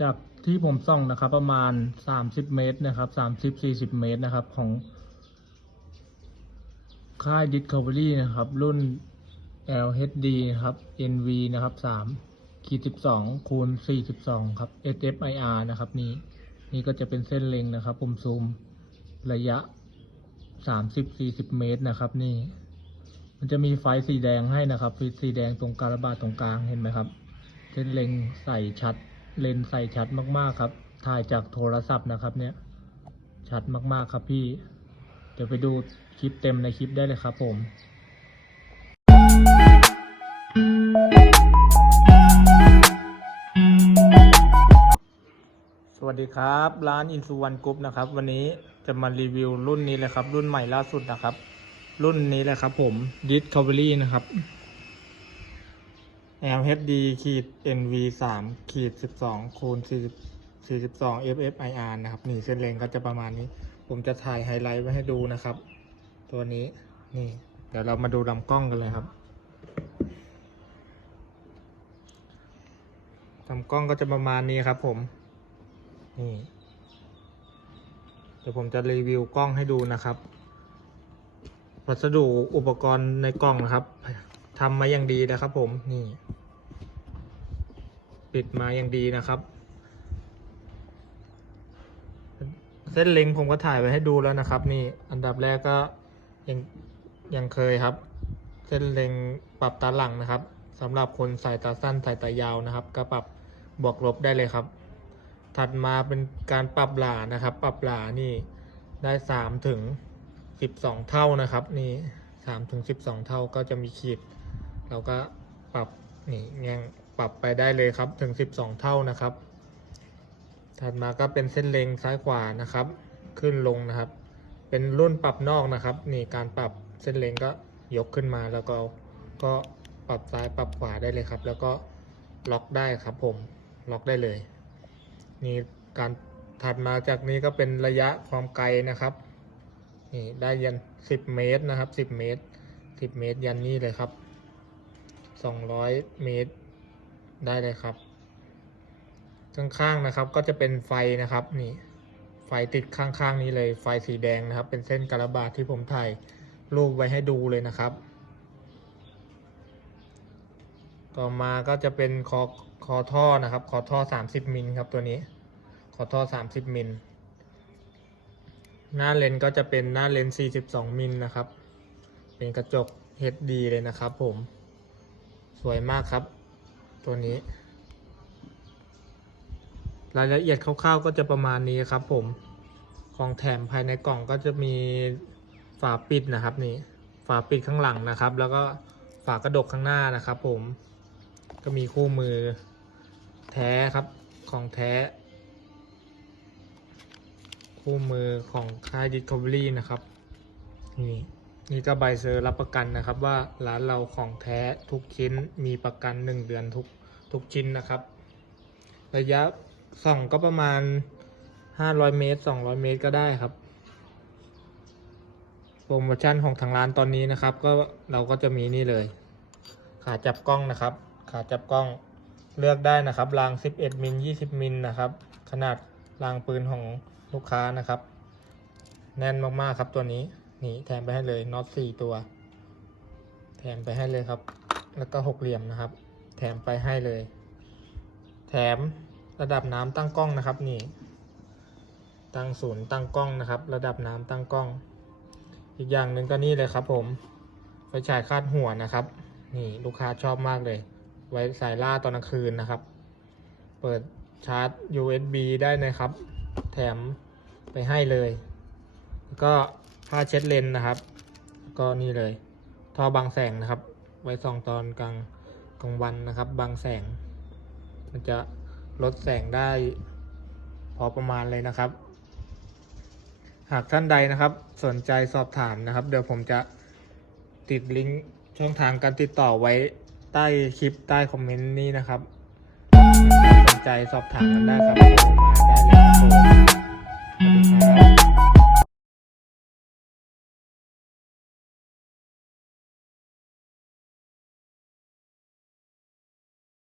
จากที่ผมส่องนะครับ ประมาณ 30 เมตรนะครับ 30-40 เมตรนะครับของ ค่าย Discovery นะครับ รุ่น LHD นะครับ NV นะครับ3ขีด12คูณ42 ครับ SFIR นะครับ นี่นี่ก็จะเป็นเส้นเล็งนะครับ ผมซูมระยะ 30-40 เมตรนะครับ นี่ มันจะมีไฟสีแดงให้นะครับไฟสีแดงตรงการระบาดตรงกลางเห็นไหมครับ เส้นเล็งใส่ชัด เลนส์ใส่ชัดมากๆครับ ถ่ายจากโทรศัพท์นะครับ เนี่ย ชัดมากๆครับพี่ เดี๋ยวไปดูคลิปเต็มในคลิปได้เลยครับผมสวัสดีครับ ร้านอินสุวรรณกรุ๊ปนะครับ วันนี้จะมารีวิวรุ่นนี้เลยครับ รุ่นใหม่ล่าสุดนะครับ รุ่นนี้เลยครับผม Discovery นะครับ LHD ขีด NV 3ขีด12คูณ40 42 FFIR นะครับ นี่เส้นเลนก็จะประมาณนี้ ผมจะถ่ายไฮไลท์ไว้ให้ดูนะครับ ตัวนี้นี่ เดี๋ยวเรามาดูลำกล้องกันเลยครับลำกล้องก็จะประมาณนี้ครับ ผม นี่ เดี๋ยวผมจะรีวิวกล้องให้ดูนะครับ วัสดุอุปกรณ์ในกล้องนะครับ ทำมาอย่างดีนะครับ ผมนี่ ปิดมาอย่างดีนะครับ เส้นเล็งผมก็ถ่ายไว้ให้ดูแล้วนะครับ นี่อันดับแรกก็ยังยังเคยครับ เส้นเล็งปรับตาหลังนะครับสำหรับคนสายตาสั้นสายตายาวนะครับ ก็ปรับบวกลบได้เลยครับ ถัดมาเป็นการปรับหลานะครับ ปรับหลานี่ได้สามถึงสิบสองเท่านะครับ นี่สามถึงสิบสองเท่าก็จะมีขีด เราก็ปรับนี่แงงปรับไปได้เลยครับถึงสิบสองเท่านะครับ ถัดมาก็เป็นเส้นเล็งซ้ายขวานะครับ ขึ้นลงนะครับ เป็นรุ่นปรับนอกนะครับ นี่การปรับเส้นเล็งก็ยกขึ้นมาแล้วก็ก็ปรับซ้ายปรับขวาได้เลยครับ แล้วก็ล็อกได้ครับ ผมล็อกได้เลย นี่การถัดมาจากนี้ก็เป็นระยะความไกลนะครับนี่ได้ยันสิบเมตรนะครับสิบเมตรสิบเมตรยันนี่เลยครับ สองร้อยเมตรได้เลยครับ ข้างๆนะครับก็จะเป็นไฟนะครับนี่ไฟติดข้างๆนี้เลย ไฟสีแดงนะครับ เป็นเส้นกระบาดที่ผมถ่ายรูปไว้ให้ดูเลยนะครับ ต่อมาก็จะเป็นคอคอท่อนะครับ คอท่อ 30 มิลครับตัวนี้ คอท่อ 30 มิล หน้าเลนก็จะเป็นหน้าเลนส์42 มิลนะครับ เป็นกระจก HD เลยนะครับผม สวยมากครับ ตัวนี้ รายละเอียดคร่าวๆก็จะประมาณนี้ครับ ผมของแถมภายในกล่องก็จะมีฝาปิดนะครับนี่ฝาปิดข้างหลังนะครับ แล้วก็ฝากระดกข้างหน้านะครับ ผมก็มีคู่มือแท้ครับของแท้ คู่มือของค่าย Discovery นะครับนี่ นี่ก็ใบเซอร์รับประกันนะครับว่าร้านเราของแท้ทุกชิ้นมีประกัน 1 เดือนทุกทุกชิ้นนะครับ ระยะส่องก็ประมาณ 500 เมตร 200 เมตรก็ได้ครับโปรโมชั่นของทางร้านตอนนี้นะครับ ก็เราก็จะมีนี่เลย ขาจับกล้องนะครับ ขาจับกล้องเลือกได้นะครับราง 11 มิล 20 มิลนะครับ ขนาดรางปืนของลูกค้านะครับ แน่นมากๆครับตัวนี้ นี่แถมไปให้เลยน็อต4ตัว แถมไปให้เลยครับ แล้วก็หกเหลี่ยมนะครับ แถมไปให้เลย แถมระดับน้ำตั้งกล้องนะครับนี่ ตั้งศูนย์ตั้งกล้องนะครับ ระดับน้ำตั้งกล้อง อีกอย่างหนึ่งก็นี่เลยครับ ผมไฟฉายคาดหัวนะครับ นี่ลูกค้าชอบมากเลย ไว้สายล่าตอนกลางคืนนะครับ เปิดชาร์จ USB ได้นะครับ แถมไปให้เลย แล้วก็ ผ้าเช็ดเลนส์นะครับ ก็นี่เลยท่อบังแสงนะครับ ไว้ส่องตอนกลางกลางวันนะครับบังแสง มันจะลดแสงได้พอประมาณเลยนะครับ หากท่านใดนะครับ สนใจสอบถามนะครับ เดี๋ยวผมจะติดลิงก์ช่องทางการติดต่อไว้ใต้คลิปใต้คอมเมนต์นี้นะครับ สนใจสอบถามกันได้ครับมาได้เลย